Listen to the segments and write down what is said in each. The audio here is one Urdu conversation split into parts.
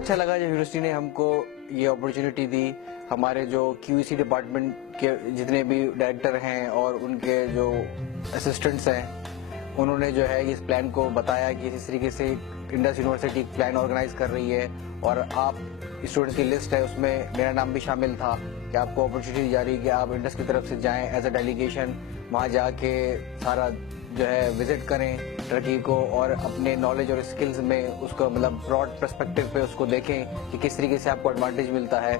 اچھا لگا جب یونیورسٹی نے ہم کو یہ اپرچونٹی دی. ہمارے جو QEC ڈپارٹمنٹ کے جتنے بھی ڈائریکٹر ہیں اور ان کے جو اسسٹنٹس ہیں انہوں نے جو ہے اس پلان کو بتایا کہ اس طریقے سے انڈس یونیورسٹی پلان آرگنائز کر رہی ہے اور آپ اسٹوڈنٹس کی لسٹ ہے, اس میں میرا نام بھی شامل تھا کہ آپ کو اپرچونٹی دی جا رہی ہے کہ آپ انڈس کی طرف سے جائیں ایز اے ڈیلیگیشن, وہاں جا کے سارا جو ہے وزٹ کریں ٹرکی کو اور اپنے نالج اور اسکلز میں اس کو مطلب براڈ پرسپیکٹو پہ اس کو دیکھیں کہ کس طریقے سے آپ کو ایڈوانٹیج ملتا ہے.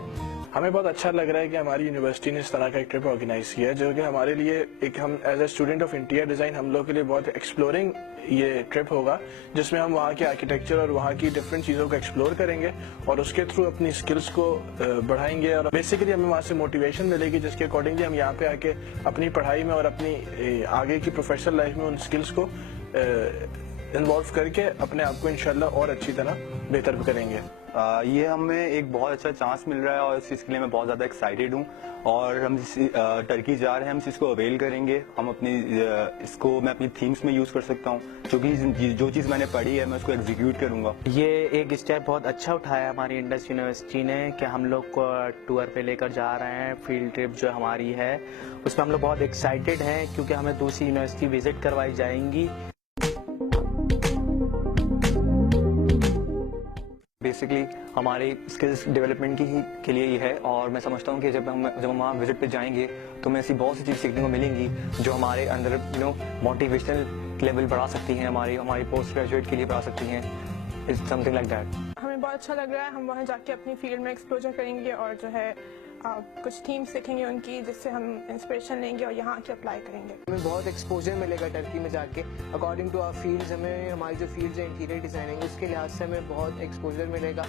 ہمیں بہت اچھا لگ رہا ہے کہ ہماری یونیورسٹی نے اس طرح کا ایک ٹرپ آرگنائز کیا ہے جو کہ ہمارے لیے ایک ہم as a student of interior design ہم لوگ کے لیے بہت ایکسپلورنگ یہ ٹرپ ہوگا, جس میں ہم وہاں کے آرکیٹیکچر اور وہاں کی ڈفرینٹ چیزوں کو ایکسپلور کریں گے اور اس کے تھرو اپنی اسکلس کو بڑھائیں گے اور بیسیکلی ہمیں وہاں سے موٹیویشن ملے گی جس کے اکارڈنگلی ہم یہاں پہ آ کے اپنی پڑھائی میں اور اپنی آگے کی پروفیشنل لائف میں ان اسکلس کو انوالو کر کے اپنے آپ کو انشاءاللہ اور اچھی طرح بہتر کریں گے. یہ ہمیں ایک بہت اچھا چانس مل رہا ہے اور اس چیز کے لیے میں بہت زیادہ ایکسائٹیڈ ہوں اور ہم ٹرکی جا رہے ہیں, ہم اس کو اویل کریں گے. ہم اپنی اس کو میں اپنی تھیمس میں یوز کر سکتا ہوں, جو چیز میں نے پڑھی ہے میں اس کو ایگزیکیوٹ کروں گا. یہ ایک اسٹیپ بہت اچھا اٹھایا ہماری انڈس یونیورسٹی نے کہ ہم لوگ کو ٹور پہ لے کر جا رہے ہیں. فیلڈ ٹرپ جو ہماری ہے اس میں ہم لوگ بہت ایکسائٹیڈ ہیں کیونکہ ہمیں دوسری یونیورسٹی وزٹ کروائی جائیں گی. بیسکلی ہماری اسکلس ڈیولپمنٹ کے لیے یہ ہے اور میں سمجھتا ہوں کہ جب ہم وہاں وزٹ پہ جائیں گے تو ہمیں ایسی بہت سی چیز سیکھنے کو ملیں گی جو ہمارے اندر موٹیویشنل لیول بڑھا سکتی ہیں, ہماری پوسٹ گریجویٹ کے لیے بڑھا سکتی ہیں. It's something like that. ہمیں بہت اچھا لگ رہا ہے, ہم وہاں جا کے اپنی فیلڈ میں ایکسپلوجر کریں گے اور جو ہے کچھ تھیمس سیکھیں گے ان کی, جس سے ہم انسپریشن لیں گے اور یہاں کے اپلائی کریں گے. ہمیں بہت ایکسپوجر ملے گا ٹرکی میں جا کے اکارڈنگ ٹو آور فیلڈز. ہمیں ہماری جو فیلڈز ہیں انٹیریئر ڈیزائننگ اس کے لحاظ سے ہمیں بہت ایکسپوجر ملے گا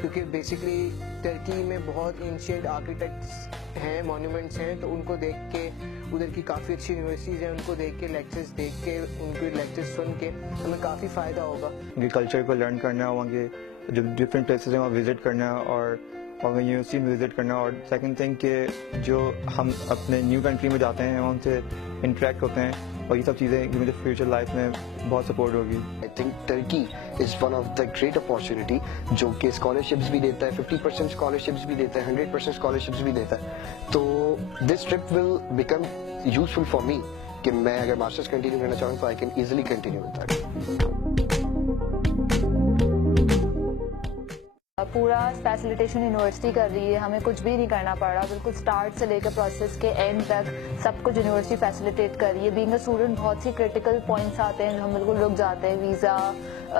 کیونکہ بیسکلی ٹرکی میں بہت اینشینٹ آرکیٹیکٹس ہیں, مونیومنٹس ہیں, تو ان کو دیکھ کے ادھر کی کافی اچھی یونیورسٹیز ہیں, ان کو دیکھ کے لیکچرز دیکھ کے ان کے لیکچرز سن کے ہمیں کافی فائدہ ہوگا. ان کے کلچر کو لرن کرنا, وہاں کے جو ڈفرینٹ پلیسز ہیں وہاں وزٹ کرنا اور یونیورسٹی میں وزٹ کرنا. اور سیکنڈ تھنگ کہ جو ہم اپنے نیو کنٹری میں جاتے ہیں ان سے انٹریکٹ ہوتے ہیں اور یہ سب چیزیں مجھے فیوچر لائف میں بہت سپورٹ ہوگی. I think Turkey is one of the great opportunity جو کہ اسکالرشپس بھی دیتا ہے, 50% اسکالرشپس بھی دیتا ہے, 100% اسکالرشپس بھی دیتا ہے. تو this trip will become useful for me کہ میں اگر ماسٹرز کنٹینیو کرنا چاہوں تو I can easily continue with that. پورا فیسلیٹیشن یونیورسٹی کر رہی ہے, ہمیں کچھ بھی نہیں کرنا پڑ رہا, بالکل سٹارٹ سے لے کر پروسیس کے اینڈ تک سب کچھ یونیورسٹی فیسلیٹیٹ کر رہی ہے. بینگ اے اسٹوڈنٹ بہت سی کرٹیکل پوائنٹس آتے ہیں جو ہم بالکل رک جاتے ہیں,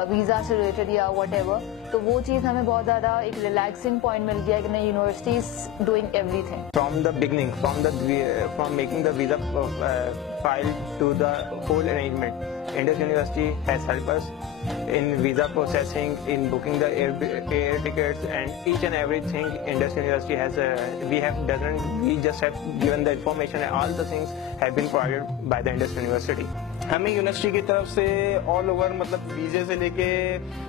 ویزا سے ریلیٹڈ یا واٹ ایور, تو وہ چیز ہمیں بہت زیادہ ایک ریلیکسنگ پوائنٹ مل گیا کہ نہیں, university is doing every thing. From the beginning, from making the visa file to the whole arrangement, Indus University has helped us in visa processing, in booking the air tickets and each and everything. Indus University has we just have given the information and all the things have been provided by the Indus University. ہمیں یونیورسٹی کی طرف سے آل اوور مطلب ویزے سے لے کے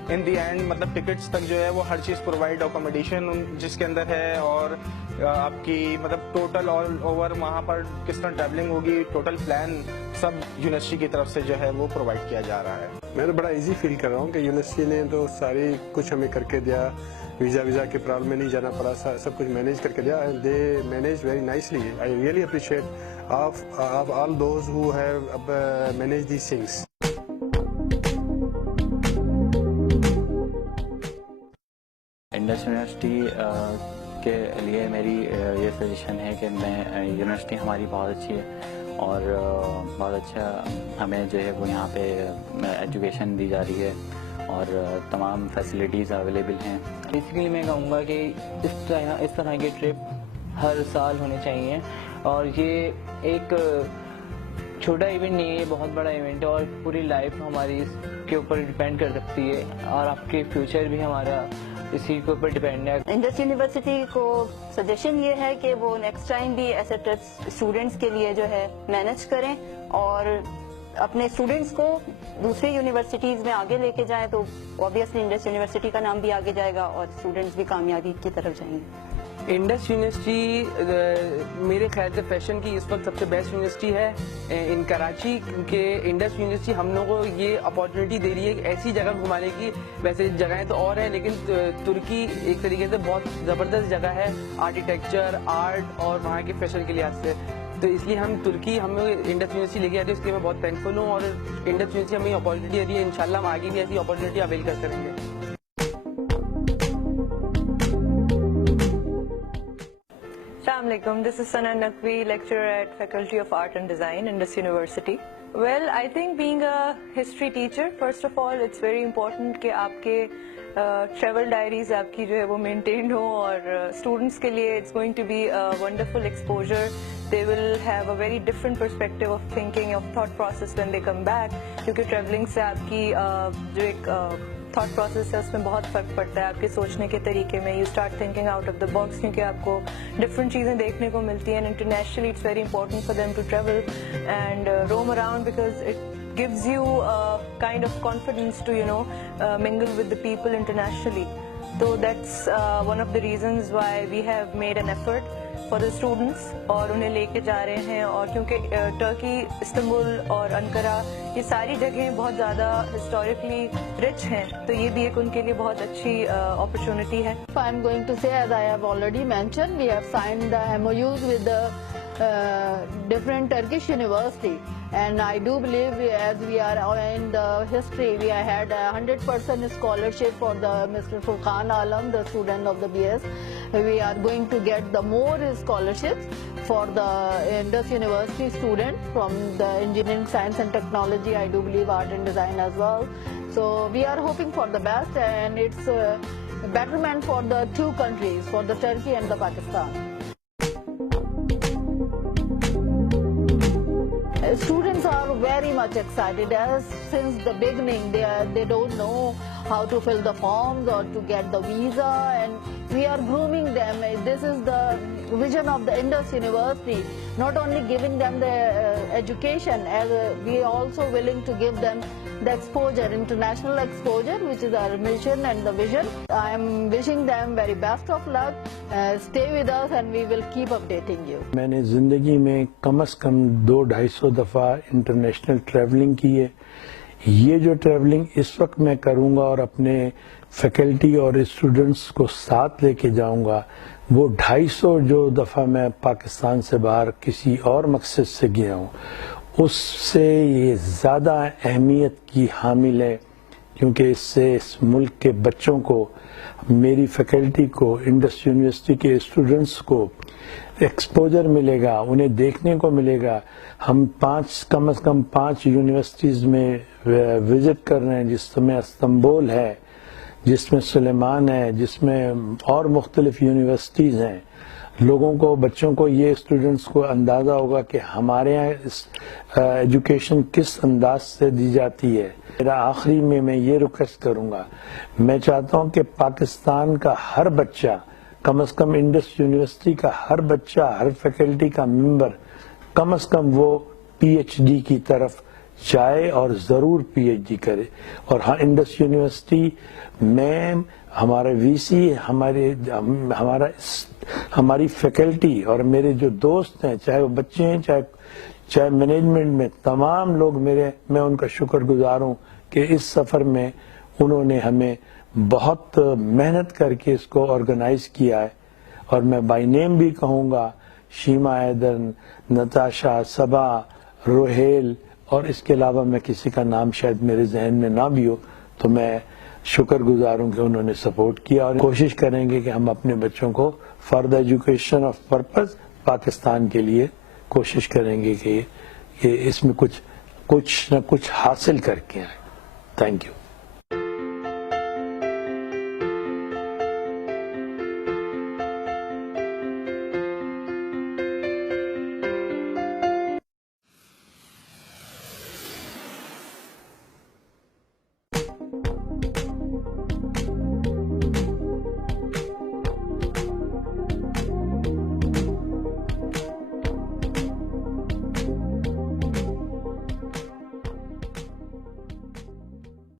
ان دی اینڈ مطلب ٹکٹس تک جو ہے وہ ہر چیز پرووائڈ, اکوموڈیشن جس کے اندر ہے اور آپ کی مطلب ٹوٹل آل اوور وہاں پر کس طرح ٹریولنگ ہوگی, ٹوٹل پلان سب یونیورسٹی کی طرف سے جو ہے وہ پرووائڈ کیا جا رہا ہے. میں تو بڑا ایزی فیل کر رہا ہوں کہ یونیورسٹی نے تو ساری کچھ ہمیں کر کے دیا, ویزا کے پرابلم میں نہیں جانا پڑا, سب کچھ مینیج کر کے دیا. They manage very nicely. I really appreciate of all those who have managed these things. Indus university کے لیے میری یہ سجیشن ہے کہ یونیورسٹی ہماری بہت اچھی ہے اور بہت اچھا ہمیں جو ہے وہ یہاں پہ ایجوکیشن دی جا رہی ہے اور تمام فیسلٹیز اویلیبل ہیں. بیسیکلی میں کہوں گا کہ اس طرح کے ٹرپ ہر سال ہونے چاہیے اور یہ ایک چھوٹا ایونٹ نہیں ہے, یہ بہت بڑا ایونٹ ہے اور پوری لائف ہماری اس کے اوپر ڈپینڈ کر سکتی ہے اور آپ کے فیوچر بھی ہمارا اسی کے اوپر ڈپینڈ ہے. انڈس یونیورسٹی کو سجیشن یہ ہے کہ وہ نیکسٹ ٹائم بھی ایسے ٹرپس اسٹوڈنٹس کے لیے جو ہے مینیج کریں اور اپنے اسٹوڈنٹس کو دوسری یونیورسٹیز میں آگے لے کے جائیں, تو اوبیسلی انڈس یونیورسٹی کا نام بھی آگے جائے گا اور اسٹوڈنٹس بھی کامیابی کی طرف جائیں گے. انڈس یونیورسٹی میرے خیال سے فیشن کی اس وقت سب سے بیسٹ یونیورسٹی ہے ان کراچی، کیونکہ انڈس یونیورسٹی ہم لوگوں کو یہ اپارچونیٹی دے رہی ہے کہ ایسی جگہ گھمانے کی. ویسے جگہیں تو اور ہیں لیکن ترکی ایک طریقے سے بہت زبردست جگہ ہے آرکیٹیکچر، آرٹ اور وہاں کے فیشن کے لحاظ سے. تو اس لیے ہم ترکی ہمیں انڈس یونیورسٹی لے کے آتے ہیں، اس لیے میں بہت تھینکفل ہوں. اور انڈس یونیورسٹی ہمیں اپارچونیٹی دے رہی ہے، انشاءاللہ ہم آگے بھی ایسی اپارچونیٹی اویل کرتے رہیں گے. Assalamu alaikum. This is Sana Naqvi, lecturer at Faculty of Art and Design, Indus University. Well, I think being a history teacher, first of all, it's very important کہ آپ کے travel diaries آپ کی جو ہے وہ maintained ہو، اور students کے لیے it's going to be a wonderful exposure. They will have a very different perspective of thinking, of thought process when they come back. کیونکہ traveling سے آپ کی جو ایک تھاٹ پروسیس ہے اس میں بہت فرق پڑتا ہے آپ کے سوچنے کے طریقے میں. You start thinking out of the box, کیونکہ آپ کو ڈفرنٹ چیزیں دیکھنے کو ملتی ہیں. Internationally it's very important for them to travel and roam around because it gives you a kind of confidence to mingle with the people internationally. So that's one of the reasons why we have made an effort for the students اور انہیں لے کے جا رہے ہیں. اور کیونکہ ٹرکی، استنبول اور انقرہ یہ ساری جگہیں بہت زیادہ ہسٹوریکلی رچ ہیں، تو یہ بھی ایک ان کے لیے بہت اچھی اپرچونٹی ہے. I'm going to say, as I have already mentioned, we have signed the MOUs with the different Turkish university, and I do believe as we are in the history, we had 100% scholarship for the Mr. Furqan Alam, the student of the BS. We are going to get the more scholarships for the Indus University students from the engineering, science and technology, I do believe art and design as well. So we are hoping for the best, and it's a betterment for the two countries, for the Turkey and the Pakistan. Students are very much excited, as since the beginning they don't know how to fill the forms or to get the visa, and we are grooming them. This is the vision of the Indus University, not only giving them the education, as we are also willing to give them the exposure, international exposure, which is our mission and the vision. I am wishing them very best of luck. Stay with us and we will keep updating you. میں نے زندگی میں کم از کم 200-250 دفعہ انٹرنیشنل ٹریولنگ کی ہے. یہ جو ٹریولنگ اس وقت میں کروں گا اور اپنے فیکلٹی اور اسٹوڈنٹس کو ساتھ لے کے جاؤں گا، وہ 250 جو دفعہ میں پاکستان سے باہر کسی اور مقصد سے گیا ہوں، اس سے یہ زیادہ اہمیت کی حامل ہے. کیونکہ اس سے اس ملک کے بچوں کو، میری فیکلٹی کو، انڈس یونیورسٹی کے اسٹوڈنٹس کو ایکسپوجر ملے گا، انہیں دیکھنے کو ملے گا. ہم کم از کم 5 یونیورسٹیز میں وزٹ کر رہے ہیں، جس میں استنبول ہے، جس میں سلیمان ہے، جس میں اور مختلف یونیورسٹیز ہیں. لوگوں کو، بچوں کو، یہ اسٹوڈنٹس کو اندازہ ہوگا کہ ہمارے یہاں ایجوکیشن کس انداز سے دی جاتی ہے. میرا آخری میں یہ ریکویسٹ کروں گا، میں چاہتا ہوں کہ پاکستان کا ہر بچہ، کم از کم انڈس یونیورسٹی کا ہر بچہ، ہر فیکلٹی کا ممبر کم از کم وہ پی ایچ ڈی کی طرف جائے اور ضرور پی ایچ ڈی کرے. اور ہاں، انڈس یونیورسٹی میں ہمارے وی سی، ہماری فیکلٹی اور میرے جو دوست ہیں، چاہے وہ بچے ہیں چاہے مینجمنٹ میں، تمام لوگ میں ان کا شکر گزار ہوں کہ اس سفر میں انہوں نے ہمیں بہت محنت کر کے اس کو آرگنائز کیا ہے. اور میں بائی نیم بھی کہوں گا، شیما ایدن، نتاشا، صبا، روہیل، اور اس کے علاوہ میں کسی کا نام شاید میرے ذہن میں نہ بھی ہو، تو میں شکر گزار ہوں کہ انہوں نے سپورٹ کیا. اور کوشش کریں گے کہ ہم اپنے بچوں کو for the education of purpose Pakistan کے لیے کوشش کریں گے کہ اس میں کچھ نہ کچھ حاصل کر کے آئیں. Thank you.